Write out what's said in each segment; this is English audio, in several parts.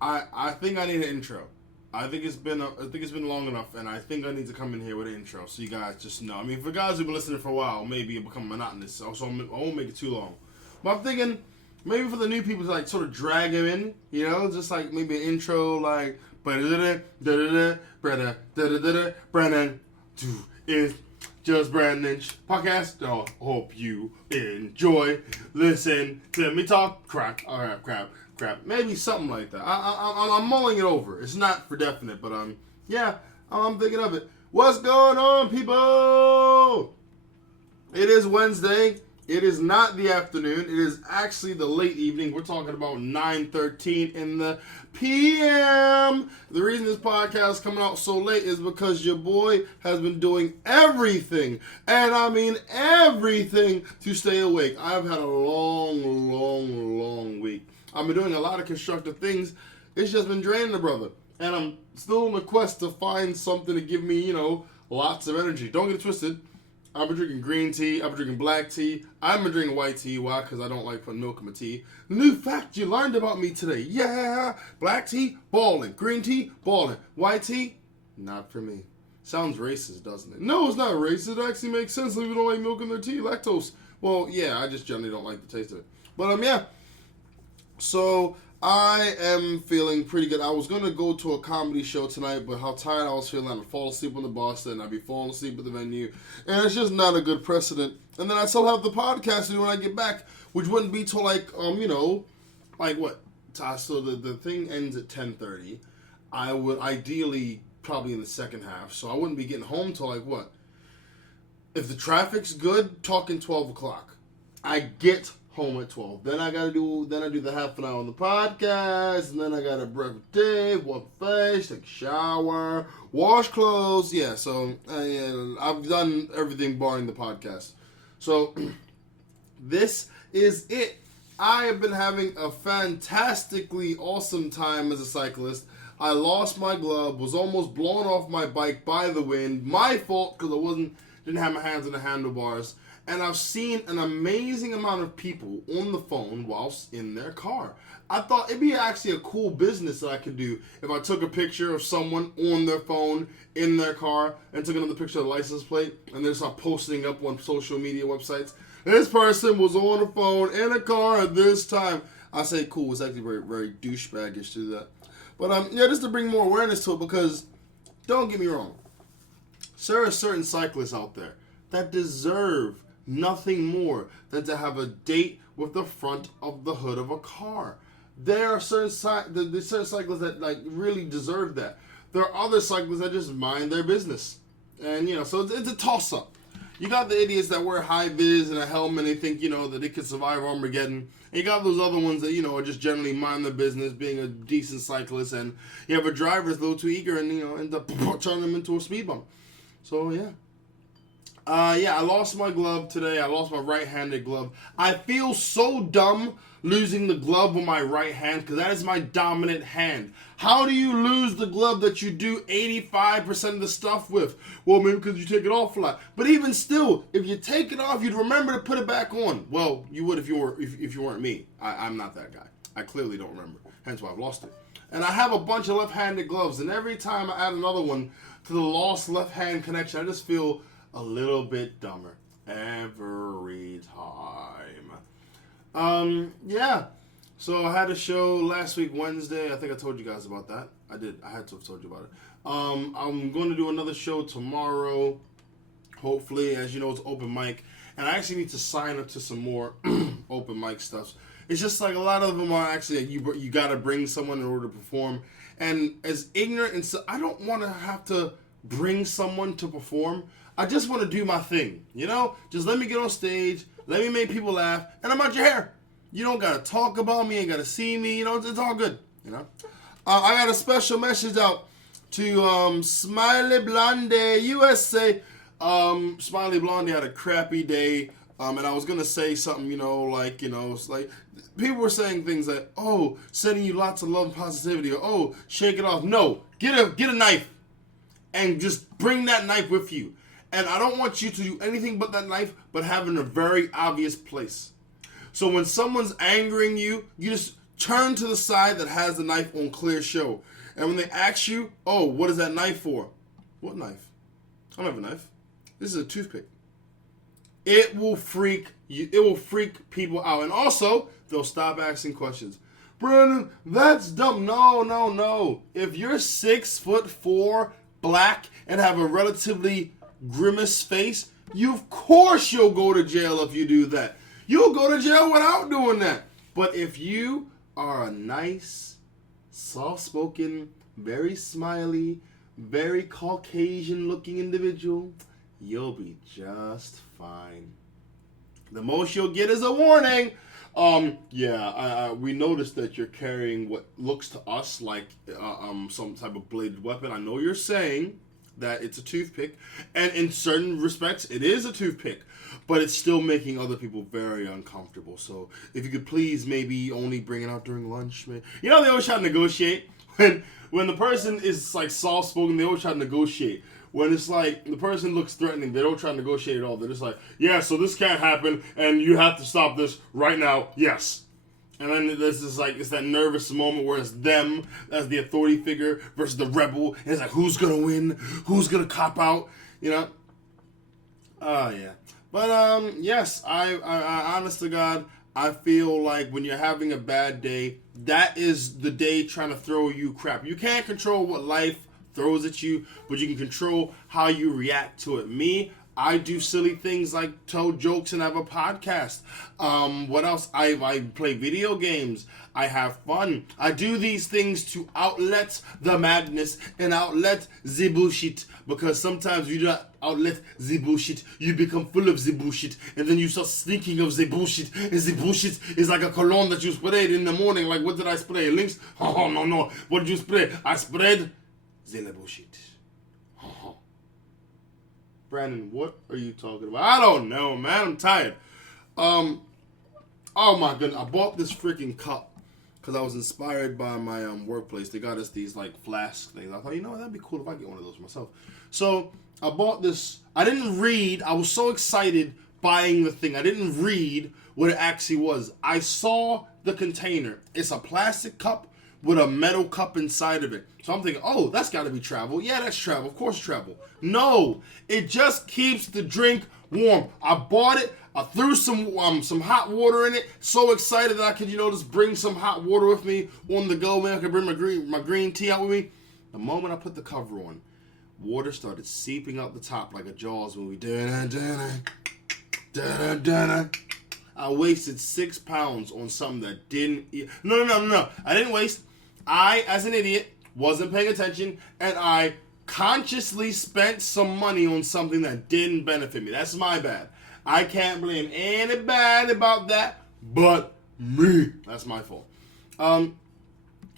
I think I need an intro. I think it's been long enough, and I think I need to come in here with an intro so you guys just know. I mean, for guys who've been listening for a while, maybe it'll become monotonous, so I won't make it too long. But I'm thinking maybe for the new people to like sort of drag them in, you know, just like maybe an intro like Brandon is Just Brandon Podcast. Oh, hope you enjoy. Listen to me talk crap. Maybe something like that. I'm mulling it over. It's not for definite, but yeah, I'm thinking of it. What's going on, people? It is Wednesday. It is not the afternoon. It is actually the late evening. We're talking about 9:13 in the p.m. The reason this podcast is coming out so late is because your boy has been doing everything, and I mean everything, to stay awake. I've had a long week. I've been doing a lot of constructive things. It's just been draining the brother. And I'm still on a quest to find something to give me, lots of energy. Don't get it twisted. I've been drinking green tea. I've been drinking black tea. I've been drinking white tea. Why? Because I don't like putting milk in my tea. New fact you learned about me today. Yeah. Black tea, balling. Green tea, balling. White tea, not for me. Sounds racist, doesn't it? No, it's not racist. It actually makes sense if you don't like milk in their tea. Lactose. Well, yeah, I just generally don't like the taste of it. But, yeah. So, I am feeling pretty good. I was going to go to a comedy show tonight, but how tired I was feeling, I'd fall asleep on the bus, and I'd be falling asleep at the venue, and it's just not a good precedent. And then I still have the podcast to do when I get back, which wouldn't be till like what? So the thing ends at 10:30. I would ideally probably in the second half, so I wouldn't be getting home till like what? If the traffic's good, talking 12 o'clock. I get home at 12. Then I do the half an hour on the podcast, and then I gotta brush my teeth, wash my face, take a shower, wash clothes. Yeah, so I've done everything barring the podcast. So this is it. I have been having a fantastically awesome time as a cyclist. I lost my glove, was almost blown off my bike by the wind. My fault, because I didn't have my hands on the handlebars. And I've seen an amazing amount of people on the phone whilst in their car. I thought it'd be actually a cool business that I could do if I took a picture of someone on their phone in their car and took another picture of the license plate and then start posting up on social media websites. This person was on the phone in a car at this time. I say cool. It's actually very, very douchebaggish to do that. But just to bring more awareness to it, because don't get me wrong, there are certain cyclists out there that deserve nothing more than to have a date with the front of the hood of a car. There are certain cyclists that like really deserve that. There are other cyclists that just mind their business, and so it's a toss-up. You got the idiots that wear high vis and a helmet and they think that they could survive Armageddon. And you got those other ones that are just generally mind their business, being a decent cyclist, and you have a driver that's a little too eager and end up turning them into a speed bump. So yeah. I lost my glove today. I lost my right-handed glove. I feel so dumb losing the glove with my right hand because that is my dominant hand. How do you lose the glove that you do 85% of the stuff with? Well, maybe because you take it off a lot. But even still, if you take it off, you'd remember to put it back on. Well, you would if you weren't me. I'm not that guy. I clearly don't remember. Hence why I've lost it. And I have a bunch of left-handed gloves, and every time I add another one to the lost left-hand connection, I just feel a little bit dumber every time. So I had a show last week, Wednesday. I think I told you guys about that. I did. I had to have told you about it. I'm going to do another show tomorrow. Hopefully, as you know, it's open mic. And I actually need to sign up to some more open mic stuff. It's just like a lot of them are actually, you got to bring someone in order to perform. And as ignorant, and so I don't want to have to bring someone to perform. I just want to do my thing, Just let me get on stage, let me make people laugh, and I'm out your hair. You don't got to talk about me, ain't got to see me, it's all good, I got a special message out to Smiley Blondie USA. Smiley Blondie had a crappy day, and I was going to say something, it's like, people were saying things like, oh, sending you lots of love and positivity, or, oh, shake it off. No, get a knife, and just bring that knife with you. And I don't want you to do anything but that knife, but have it in a very obvious place. So when someone's angering you, you just turn to the side that has the knife on clear show. And when they ask you, oh, what is that knife for? What knife? I don't have a knife. This is a toothpick. It will freak you. It will freak people out. And also, they'll stop asking questions. Brandon, that's dumb. No. If you're 6'4", black, and have a relatively grimace face, of course you'll go to jail if you do that. You'll go to jail without doing that. But if you are a nice, soft-spoken, very smiley, very Caucasian-looking individual, you'll be just fine. The most you'll get is a warning. We noticed that you're carrying what looks to us like some type of bladed weapon. I know you're saying that it's a toothpick, and in certain respects, it is a toothpick, but it's still making other people very uncomfortable. So if you could please maybe only bring it out during lunch, man. You know, they always try to negotiate. When the person is like soft-spoken, they always try to negotiate. When it's like the person looks threatening, they don't try to negotiate at all. They're just like, yeah, so this can't happen, and you have to stop this right now. Yes. And then there's this like, it's that nervous moment where it's them as the authority figure versus the rebel. And it's like, who's gonna win? Who's gonna cop out? You know? Yeah. But yes, I honest to God, I feel like when you're having a bad day, that is the day trying to throw you crap. You can't control what life throws at you, but you can control how you react to it. Me, I do silly things like tell jokes and have a podcast. What else? I play video games. I have fun. I do these things to outlet the madness and outlet the bullshit, because sometimes you don't outlet the bullshit, you become full of the bullshit, and then you start thinking of the bullshit, and the bullshit is like a cologne that you sprayed in the morning. Like, what did I spray? Links? Oh, no. What did you spray? I sprayed the bullshit. Brandon, what are you talking about? I don't know, man. I'm tired. Oh my goodness. I bought this freaking cup because I was inspired by my workplace. They got us these like flask things. I thought, you know what, that'd be cool if I get one of those for myself. So I bought this. I didn't read. I was so excited buying the thing. I didn't read what it actually was. I saw the container. It's a plastic cup with a metal cup inside of it. So I'm thinking, oh, that's got to be travel. Yeah, that's travel. Of course, travel. No, it just keeps the drink warm. I bought it. I threw some hot water in it. So excited that I could, just bring some hot water with me on the go. Man, I could bring my green tea out with me. The moment I put the cover on, water started seeping out the top like a Jaws movie. I wasted 6 pounds on something that didn't. No. I didn't waste. I, as an idiot, wasn't paying attention, and I consciously spent some money on something that didn't benefit me. That's my bad. I can't blame anybody about that but me. That's my fault. And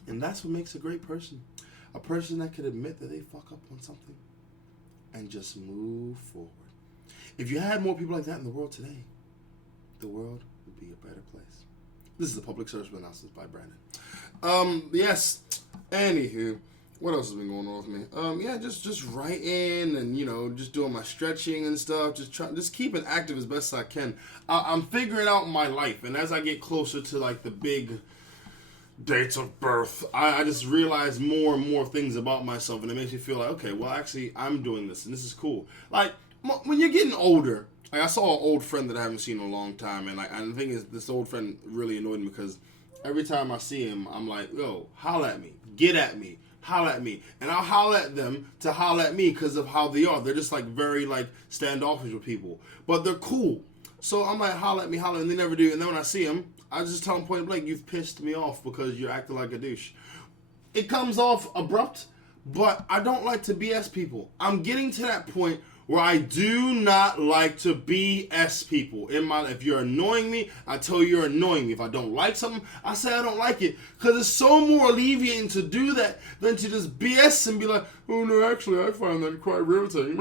that's what makes a great person. A person that can admit that they fuck up on something and just move forward. If you had more people like that in the world today, the world would be a better place. This is the public service announcement by Brandon. Yes. Anywho, what else has been going on with me? Just writing and just doing my stretching and stuff. Just keeping active as best I can. I'm figuring out my life, and as I get closer to like the big dates of birth, I just realize more and more things about myself, and it makes me feel like, okay, well, actually, I'm doing this, and this is cool. Like when you're getting older. Like I saw an old friend that I haven't seen in a long time, and the thing is, this old friend really annoyed me because every time I see him, I'm like, yo, holla at me, get at me, holla at me, and I'll holla at them to holla at me because of how they are. They're just like very like standoffish with people, but they're cool. So I'm like, holla at me, and they never do. And then when I see them, I just tell them point blank, you've pissed me off because you're acting like a douche. It comes off abrupt, but I don't like to BS people. I'm getting to that point where I do not like to BS people in my life. If you're annoying me, I tell you you're annoying me. If I don't like something, I say I don't like it. Because it's so more alleviating to do that than to just BS and be like, oh no, actually I find that quite riveting.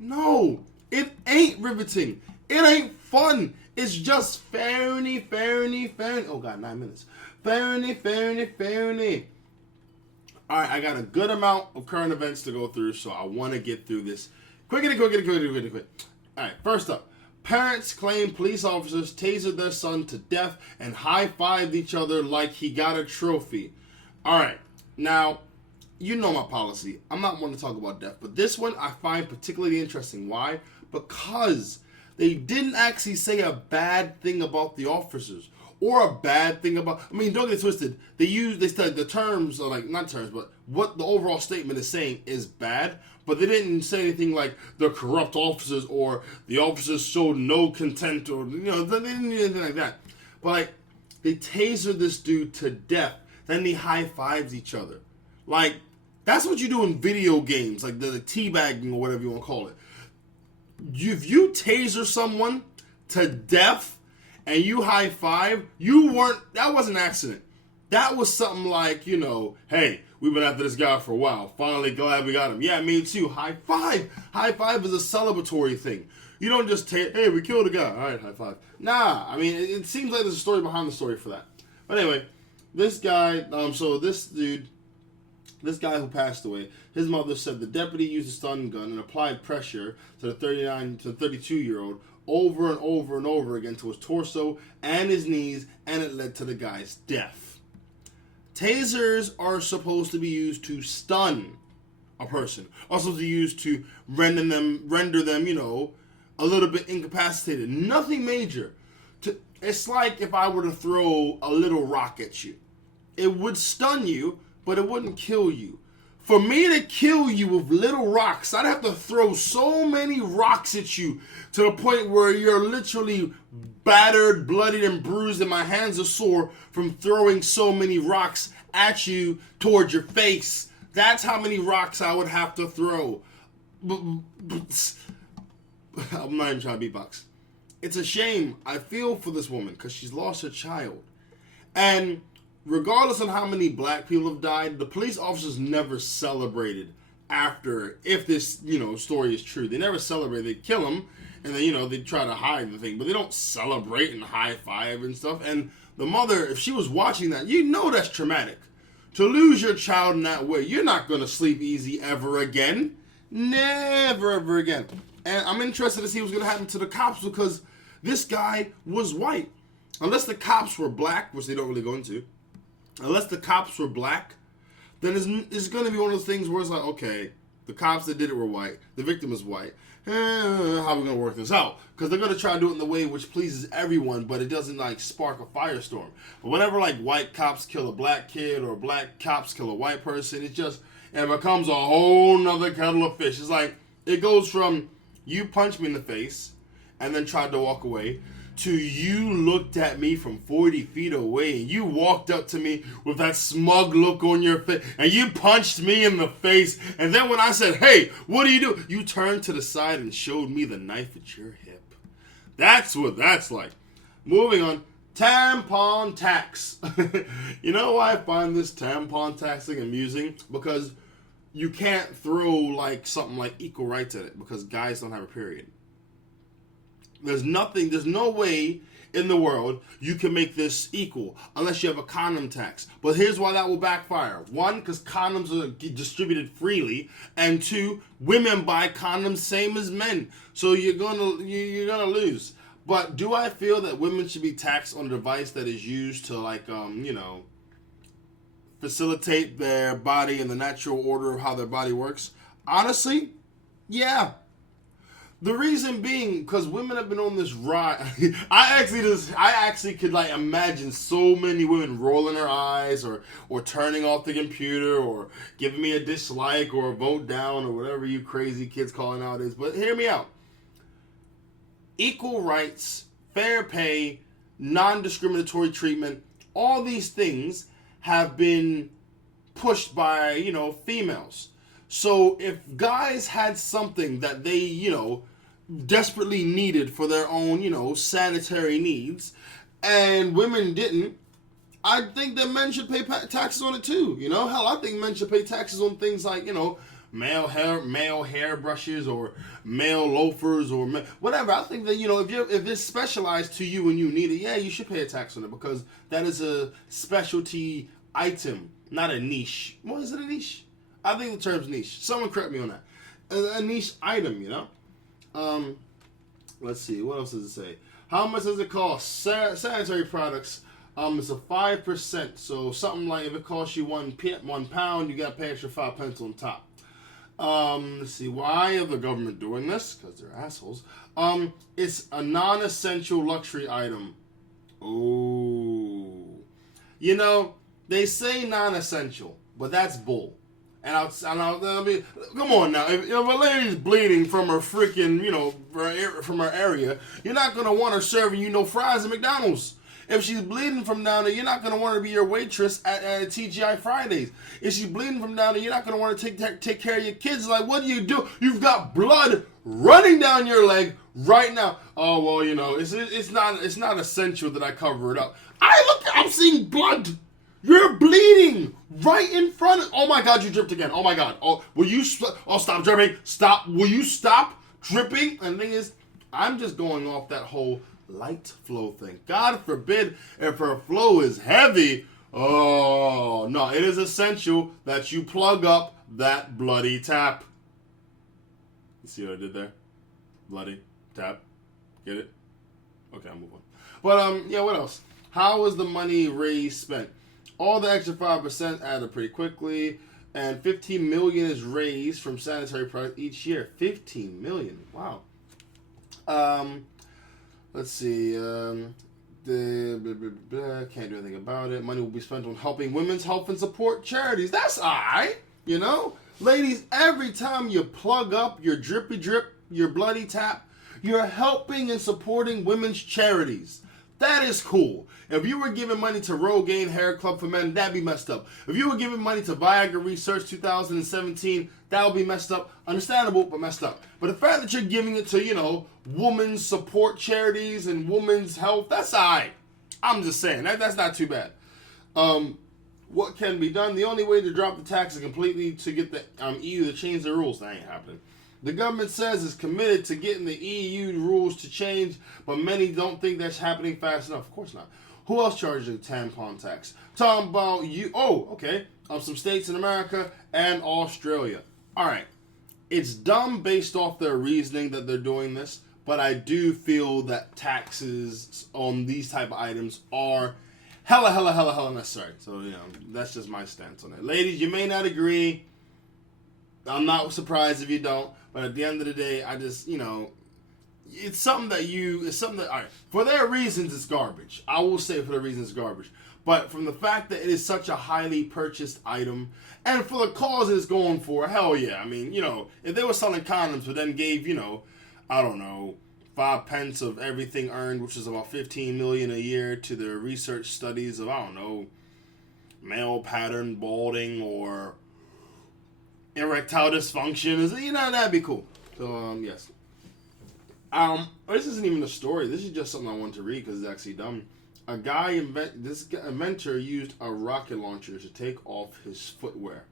No, it ain't riveting. It ain't fun. It's just fairly. Oh God, 9 minutes. Fairly. Alright, I got a good amount of current events to go through, so I want to get through this. Quick. Alright, first up. Parents claim police officers tasered their son to death and high-fived each other like he got a trophy. All right, now, you know my policy. I'm not one to talk about death, but this one I find particularly interesting. Why? Because they didn't actually say a bad thing about the officers or a bad thing about. I mean, don't get it twisted. They said the terms are like not terms, but what the overall statement is saying is bad. But they didn't say anything like the corrupt officers or the officers showed no contempt or they didn't do anything like that. But like they tasered this dude to death, then they high fives each other. Like that's what you do in video games, like the teabagging or whatever you want to call it. If you taser someone to death and you high five, that wasn't an accident. That was something like, hey, we've been after this guy for a while. Finally glad we got him. Yeah, me too. High five. High five is a celebratory thing. You don't just hey, we killed a guy. All right, high five. Nah, I mean, it seems like there's a story behind the story for that. But anyway, this guy, this guy who passed away, his mother said the deputy used a stun gun and applied pressure to the 32-year-old over and over and over again to his torso and his knees, and it led to the guy's death. Tasers are supposed to be used to stun a person, also to use to render them, a little bit incapacitated. Nothing major. It's like if I were to throw a little rock at you. It would stun you, but it wouldn't kill you. For me to kill you with little rocks, I'd have to throw so many rocks at you to the point where you're literally battered, bloodied, and bruised, and my hands are sore from throwing so many rocks at you towards your face. That's how many rocks I would have to throw. I'm not even trying to beatbox. It's a shame. I feel for this woman because she's lost her child. And regardless of how many black people have died, the police officers never celebrated after, if this, story is true. They never celebrate. They kill them, and then, they try to hide the thing. But they don't celebrate and high-five and stuff. And the mother, if she was watching that, that's traumatic. To lose your child in that way, you're not going to sleep easy ever again. Never, ever again. And I'm interested to see what's going to happen to the cops because this guy was white. Unless the cops were black, which they don't really go into. Unless the cops were black, then it's going to be one of those things where it's like, okay, the cops that did it were white. The victim is white. How are we going to work this out? Because they're going to try to do it in the way which pleases everyone, but it doesn't, spark a firestorm. But whenever, white cops kill a black kid or black cops kill a white person, it becomes a whole nother kettle of fish. It's like, it goes from you punched me in the face and then tried to walk away to you looked at me from 40 feet away and you walked up to me with that smug look on your face and you punched me in the face. And then when I said, hey, what do? You turned to the side and showed me the knife at your hip. That's what that's like. Moving on. Tampon tax. You know why I find this tampon tax thing amusing? Because you can't throw something like equal rights at it because guys don't have a period. There's no way in the world you can make this equal unless you have a condom tax. But here's why that will backfire. One, because condoms are distributed freely. And two, women buy condoms same as men. So you're gonna lose. But do I feel that women should be taxed on a device that is used to facilitate their body and the natural order of how their body works? Honestly, yeah. The reason being, because women have been on this ride. I actually could imagine so many women rolling their eyes or turning off the computer or giving me a dislike or a vote down or whatever you crazy kids call it nowadays. But hear me out. Equal rights, fair pay, non-discriminatory treatment, all these things have been pushed by, females. So if guys had something that they, desperately needed for their own, sanitary needs, and women didn't, I think that men should pay taxes on it too. Hell, I think men should pay taxes on things like, male hair brushes or male loafers or whatever. I think that, if it's specialized to you and you need it, yeah, you should pay a tax on it because that is a specialty item, not a niche. What is it, a niche? I think the term's niche. Someone correct me on that. A niche item, Let's see. What else does it say? How much does it cost? Sanitary products. It's a 5%. So something like if it costs you £1, you got to pay extra 5 pence on top. Let's see. Why are the government doing this? Because they're assholes. It's a non-essential luxury item. Oh. You know, they say non-essential, but that's bull. And I mean, come on now. If a lady's bleeding from her freaking, from her area, you're not going to want her serving you no fries at McDonald's. If she's bleeding from down there, you're not going to want her to be your waitress at TGI Fridays. If she's bleeding from down there, you're not going to want to take care of your kids. Like, what do? You've got blood running down your leg right now. Oh, well, it's not essential that I cover it up. I'm seeing blood. You're bleeding right in front of... Oh, my God, you dripped again. Oh, my God. Oh, will you... stop dripping. Stop. Will you stop dripping? And the thing is, I'm just going off that whole light flow thing. God forbid if her flow is heavy. Oh, no. It is essential that you plug up that bloody tap. You see what I did there? Bloody tap. Get it? Okay, I'll move on. But, what else? How is the money raised spent? All the extra 5% added pretty quickly, and $15 million is raised from sanitary products each year. $15 million, wow. Let's see. Can't do anything about it. Money will be spent on helping women's health and support charities. That's alright, ladies. Every time you plug up your drippy drip, your bloody tap, you're helping and supporting women's charities. That is cool. If you were giving money to Rogaine Hair Club for Men, that'd be messed up. If you were giving money to Viagra Research 2017, that would be messed up. Understandable, but messed up. But the fact that you're giving it to, women's support charities and women's health, that's alright. I'm just saying, that's not too bad. What can be done? The only way to drop the taxes completely to get the EU to change the rules. That ain't happening. The government says it's committed to getting the EU rules to change, but many don't think that's happening fast enough. Of course not. Who else charges a tampon tax? Talking about you. Oh, okay. Some states in America and Australia. All right. It's dumb based off their reasoning that they're doing this, but I do feel that taxes on these type of items are hella necessary. So, that's just my stance on it. Ladies, you may not agree. I'm not surprised if you don't. But at the end of the day, I just, it's something that, all right, for their reasons, it's garbage. I will say for the reasons, it's garbage. But from the fact that it is such a highly purchased item, and for the cause it's going for, hell yeah. I mean, if they were selling condoms, but then gave, I don't know, 5 pence of everything earned, which is about $15 million a year, to the research studies of, I don't know, male pattern balding or erectile dysfunction, that'd be cool. So, yes. This isn't even a story. This is just something I wanted to read because it's actually dumb. This inventor used a rocket launcher to take off his footwear.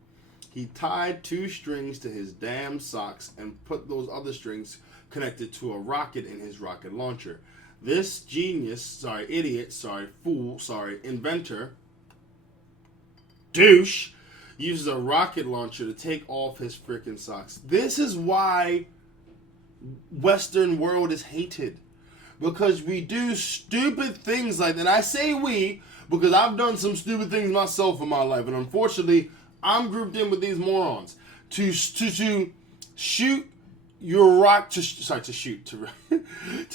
He tied 2 strings to his damn socks and put those other strings connected to a rocket in his rocket launcher. This inventor, douche, uses a rocket launcher to take off his freaking socks. This is why Western world is hated. Because we do stupid things like that. I say we because I've done some stupid things myself in my life. And unfortunately, I'm grouped in with these morons. To shoot your to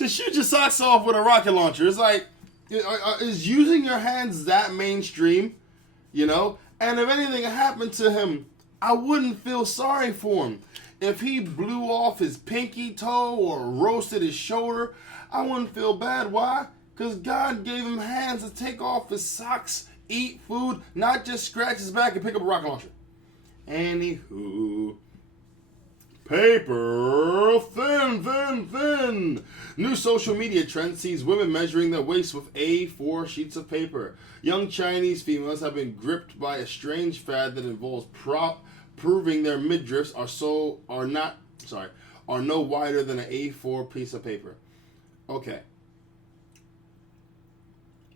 shoot your socks off with a rocket launcher. It's like, is using your hands that mainstream? And if anything happened to him, I wouldn't feel sorry for him. If he blew off his pinky toe or roasted his shoulder, I wouldn't feel bad. Why? Because God gave him hands to take off his socks, eat food, not just scratch his back and pick up a rocket launcher. Anywho. Paper thin. New social media trend sees women measuring their waist with A4 sheets of paper. Young Chinese females have been gripped by a strange fad that involves proving their midriffs are no wider than an A4 piece of paper. Okay.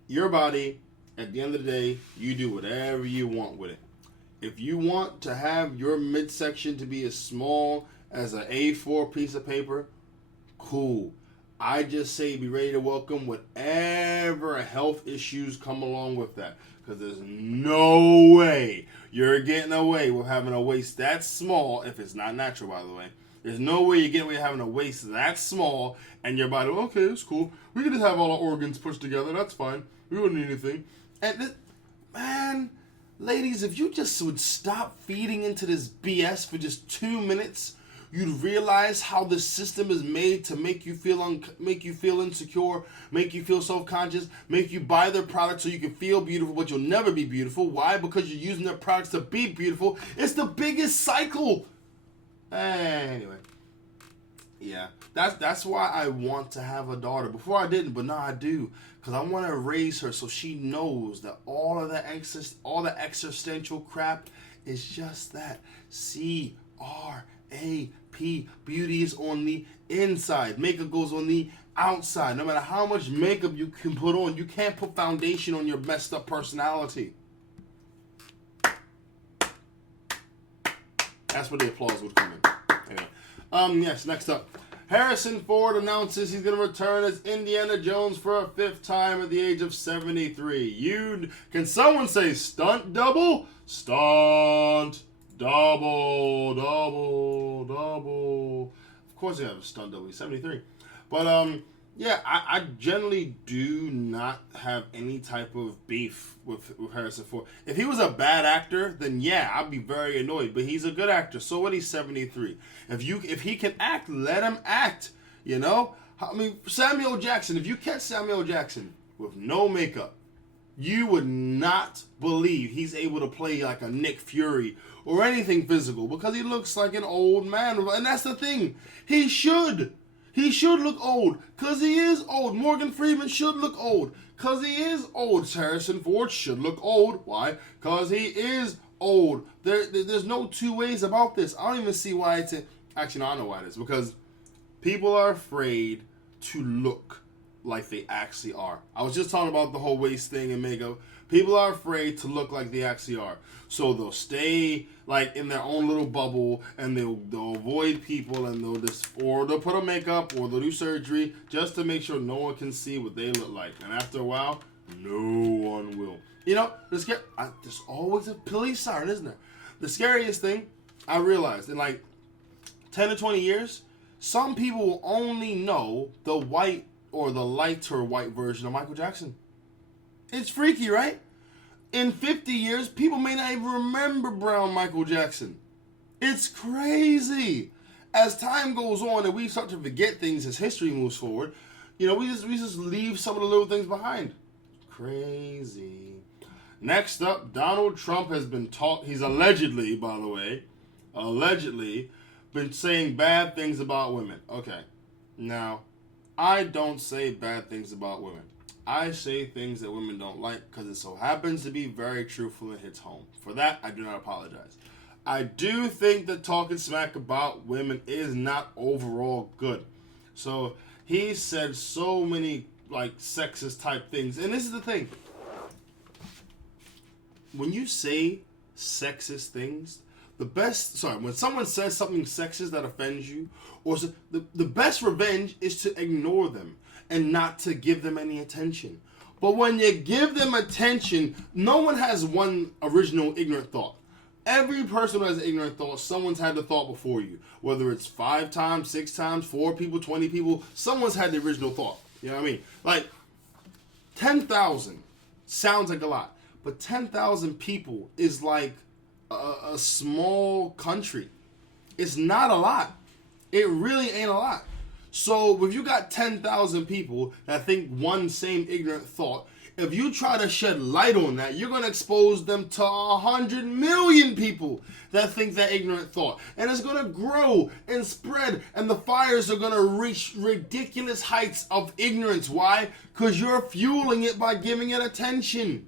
Your body, at the end of the day, you do whatever you want with it. If you want to have your midsection to be as small as an A4 piece of paper, cool. I just say be ready to welcome whatever health issues come along with that. Because there's no way you're getting away with having a waist that small, if it's not natural, by the way. There's no way you're getting away with having a waist that small and your body, okay, it's cool. We can just have all our organs pushed together. That's fine. We wouldn't need anything. And man, ladies, if you just would stop feeding into this BS for just 2 minutes, you'd realize how the system is made to make you feel insecure, make you feel self-conscious, make you buy their products so you can feel beautiful, but you'll never be beautiful. Why? Because you're using their products to be beautiful. It's the biggest cycle. Anyway, yeah, that's why I want to have a daughter. Before I didn't, but now I do, because I want to raise her so she knows that all the existential crap is just that. CRAP. Beauty is on the inside. Makeup goes on the outside. No matter how much makeup you can put on, you can't put foundation on your messed up personality. That's where the applause would come in. Anyway. Yes, next up. Harrison Ford announces he's going to return as Indiana Jones for a 5th time at the age of 73. Can someone say stunt double? Stunt double. Of course they have a stunt double. He's 73. But, yeah, I generally do not have any type of beef with Harrison Ford. If he was a bad actor, then yeah, I'd be very annoyed. But he's a good actor. So what? He's 73. If he can act, let him act. You know? I mean, Samuel Jackson. If you catch Samuel Jackson with no makeup, you would not believe he's able to play like a Nick Fury or anything physical because he looks like an old man. And that's the thing. He should. He should look old, because he is old. Morgan Freeman should look old, because he is old. Harrison Ford should look old. Why? Because he is old. There's no two ways about this. I don't even see why it's... Actually, no, I know why it is. Because people are afraid to look like they actually are. I was just talking about the whole waist thing and makeup. People are afraid to look like they actually are. So they'll stay like in their own little bubble and they'll avoid people and they'll put on makeup or they'll do surgery just to make sure no one can see what they look like. And after a while, no one will. You know, there's always a police siren, isn't there? The scariest thing I realized in like 10 to 20 years, some people will only know the white or the lighter white version of Michael Jackson. It's freaky, right? In 50 years, people may not even remember brown Michael Jackson. It's crazy. As time goes on and we start to forget things as history moves forward, you know, we just leave some of the little things behind. Crazy. Next up, Donald Trump has been he's allegedly, by the way, been saying bad things about women. Okay. Now, I don't say bad things about women. I say things that women don't like because it so happens to be very truthful and hits home. For that, I do not apologize. I do think that talking smack about women is not overall good. So he said so many like sexist type things. And this is the thing. When you say sexist things, when someone says something sexist that offends you, or the best revenge is to ignore them and not to give them any attention. But when you give them attention, no one has one original ignorant thought. Every person who has an ignorant thought, someone's had the thought before you. Whether it's 5 times, 6 times, 4 people, 20 people, someone's had the original thought. You know what I mean? Like, 10,000 sounds like a lot. But 10,000 people is like a small country. It's not a lot. It really ain't a lot. So if you got 10,000 people that think one same ignorant thought, if you try to shed light on that, you're going to expose them to 100 million people that think that ignorant thought. And it's going to grow and spread, and the fires are going to reach ridiculous heights of ignorance. Why? Because you're fueling it by giving it attention.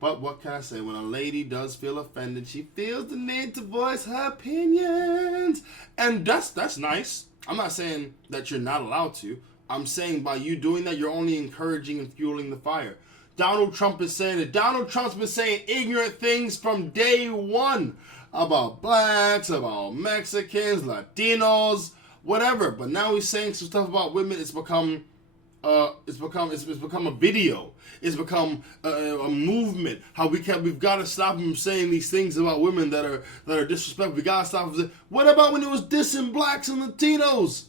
But what can I say? When a lady does feel offended, she feels the need to voice her opinions. And that's nice. I'm not saying that you're not allowed to. I'm saying by you doing that, you're only encouraging and fueling the fire. Donald Trump is saying it. Donald Trump's been saying ignorant things from day one about blacks, about Mexicans, Latinos, whatever. But now he's saying some stuff about women. It's become a video. It's become a movement. How we've got to stop him saying these things about women that are disrespectful. We got to stop him saying, what about when it was dissing blacks and Latinos?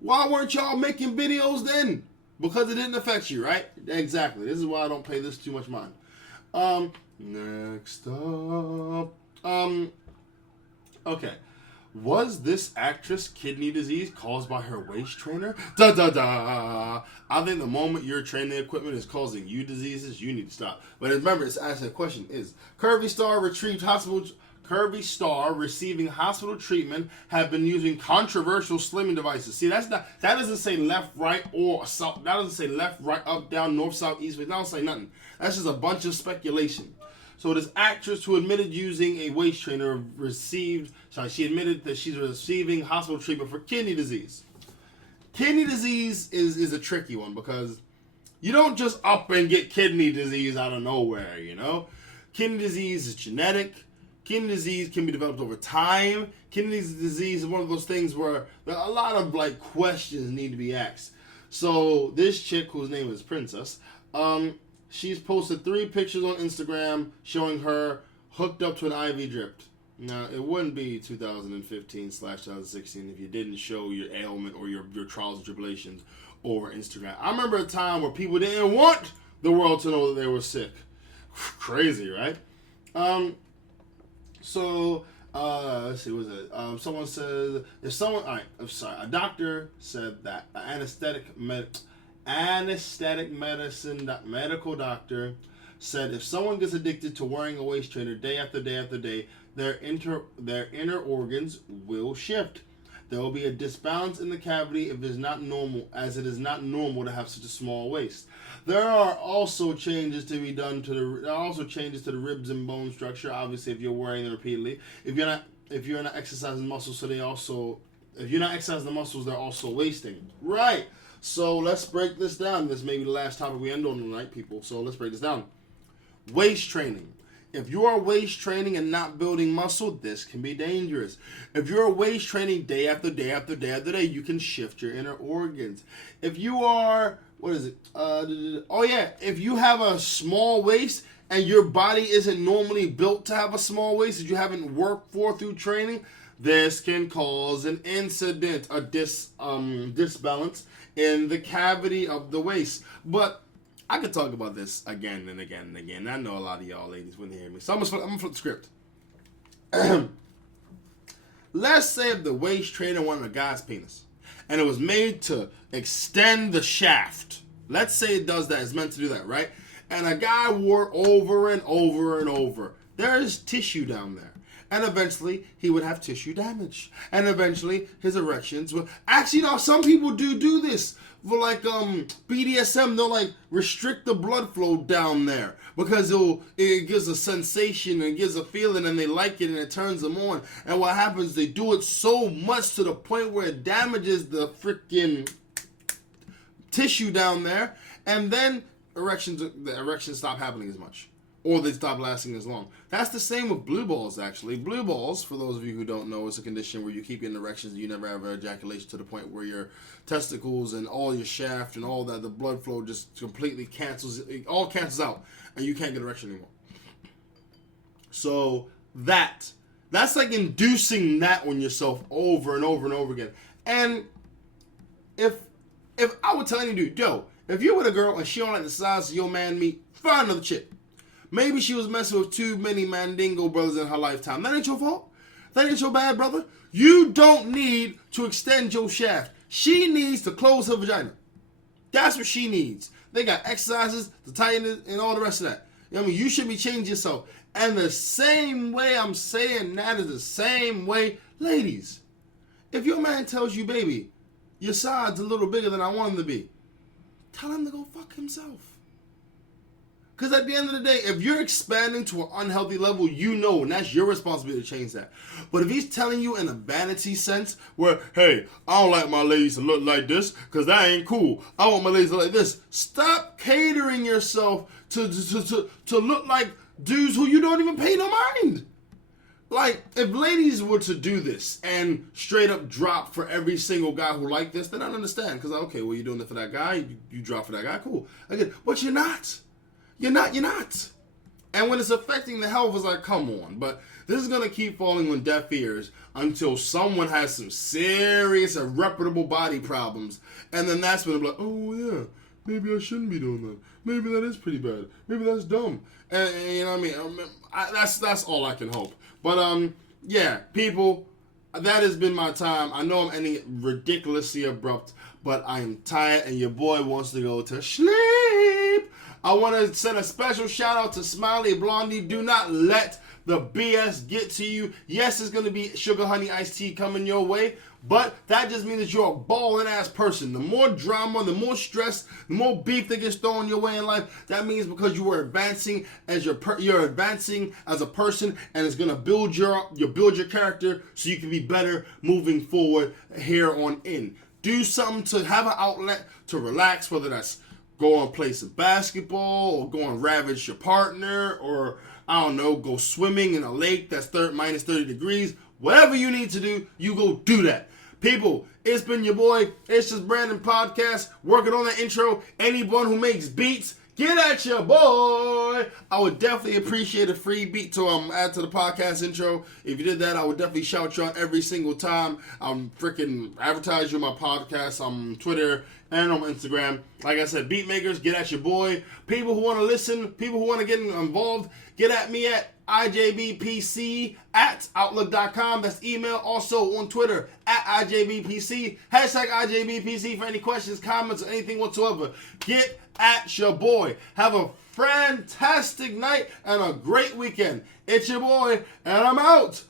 Why weren't y'all making videos then? Because it didn't affect you, right? Exactly. This is why I don't pay this too much mind. Next up. Okay. Was this actress kidney disease caused by her waist trainer? Da da da. I think the moment your training equipment is causing you diseases, you need to stop. But remember, it's asking a question: is Curvy Star receiving hospital treatment have been using controversial slimming devices? See, that doesn't say left, right, or south. That doesn't say left, right, up, down, north, south, east, west. That don't say nothing. That's just a bunch of speculation. So this actress who admitted using a waist trainer she admitted that she's receiving hospital treatment for kidney disease. Kidney disease is a tricky one because you don't just up and get kidney disease out of nowhere, you know? Kidney disease is genetic. Kidney disease can be developed over time. Kidney disease is one of those things where a lot of questions need to be asked. So this chick, whose name is Princess, she's posted 3 pictures on Instagram showing her hooked up to an IV drip. Now, it wouldn't be 2015/2016 if you didn't show your ailment or your trials and tribulations over Instagram. I remember a time where people didn't want the world to know that they were sick. Crazy, right? Let's see, what is it? Someone says, a doctor said that an anesthetic medical doctor said if someone gets addicted to wearing a waist trainer day after day after day, their inner organs will shift. There will be a disbalance in the cavity if it is not normal, as it is not normal to have such a small waist. There are also changes to be done to the ribs and bone structure. Obviously, if you're wearing them repeatedly, if you're not exercising muscles, if you're not exercising the muscles, they're also wasting. Right. So let's break this down. This may be the last topic we end on tonight, people. So let's break this down. Waist training. If you are waist training and not building muscle, this can be dangerous. If you're waist training day after day after day after day, you can shift your inner organs. If you are, if you have a small waist and your body isn't normally built to have a small waist, that you haven't worked for through training, this can cause an incident, a disbalance in the cavity of the waist. But I could talk about this again and again and again. I know a lot of y'all ladies wouldn't hear me. So I'm going to flip the script. Let's say if the waist trainer wanted a guy's penis and it was made to extend the shaft. Let's say it does that. It's meant to do that, right? And a guy wore it over and over and over. There's tissue down there. And eventually, he would have tissue damage. And eventually, his erections will... Actually, no, some people do this. For BDSM, they'll restrict the blood flow down there. Because it gives a sensation and gives a feeling and they like it and it turns them on. And what happens, they do it so much to the point where it damages the freaking tissue down there. And then the erections stop happening as much. Or they stop lasting as long. That's the same with blue balls, actually. Blue balls, for those of you who don't know, is a condition where you keep getting erections and you never have ejaculation to the point where your testicles and all your shaft and all that, the blood flow just completely cancels out and you can't get erection anymore. So that's like inducing that on yourself over and over and over again. And if I would tell any dude, if you're with a girl and she don't like the size of your man meat, find another chick. Maybe she was messing with too many Mandingo brothers in her lifetime. That ain't your fault. That ain't your bad, brother. You don't need to extend your shaft. She needs to close her vagina. That's what she needs. They got exercises to tighten it and all the rest of that. You should be changing yourself. And the same way I'm saying that is the same way, ladies. If your man tells you, baby, your side's a little bigger than I want him to be, tell him to go fuck himself. Because at the end of the day, if you're expanding to an unhealthy level, and that's your responsibility to change that. But if he's telling you in a vanity sense, where, hey, I don't like my ladies to look like this, because that ain't cool. I want my ladies to look like this. Stop catering yourself to look like dudes who you don't even pay no mind. Like, if ladies were to do this and straight up drop for every single guy who liked this, then I'd understand. Because, okay, well, you're doing it for that guy. You drop for that guy. Cool. Again, but you're not. You're not. And when it's affecting the health, it's like, come on. But this is going to keep falling on deaf ears until someone has some serious, irreparable body problems. And then that's when I'm like, oh, yeah, maybe I shouldn't be doing that. Maybe that is pretty bad. Maybe that's dumb. And you know what I mean? That's all I can hope. But, yeah, people, that has been my time. I know I'm ending it ridiculously abrupt, but I am tired and your boy wants to go to sleep. I want to send a special shout out to Smiley Blondie. Do not let the BS get to you. Yes, it's going to be sugar honey iced tea coming your way, but that just means that you're a balling ass person. The more drama, the more stress, the more beef that gets thrown your way in life, that means because you are advancing as you're advancing as a person, and it's going to build your character so you can be better moving forward here on in. Do something to have an outlet to relax, whether that's go and play some basketball or go and ravage your partner or, I don't know, go swimming in a lake that's minus 30 degrees. Whatever you need to do, you go do that. People, it's been your boy, ItsJusBrandon Podcast, working on the intro. Anyone who makes beats, get at your boy. I would definitely appreciate a free beat to add to the podcast intro. If you did that, I would definitely shout you out every single time. I'm freaking advertise you on my podcast on Twitter and on Instagram. Like I said, beat makers, get at your boy. People who want to listen, people who want to get involved, get at me at IJBPC@outlook.com. That's email. Also on Twitter at IJBPC. Hashtag IJBPC for any questions, comments, or anything whatsoever. Get at your boy. Have a fantastic night and a great weekend. It's your boy, and I'm out.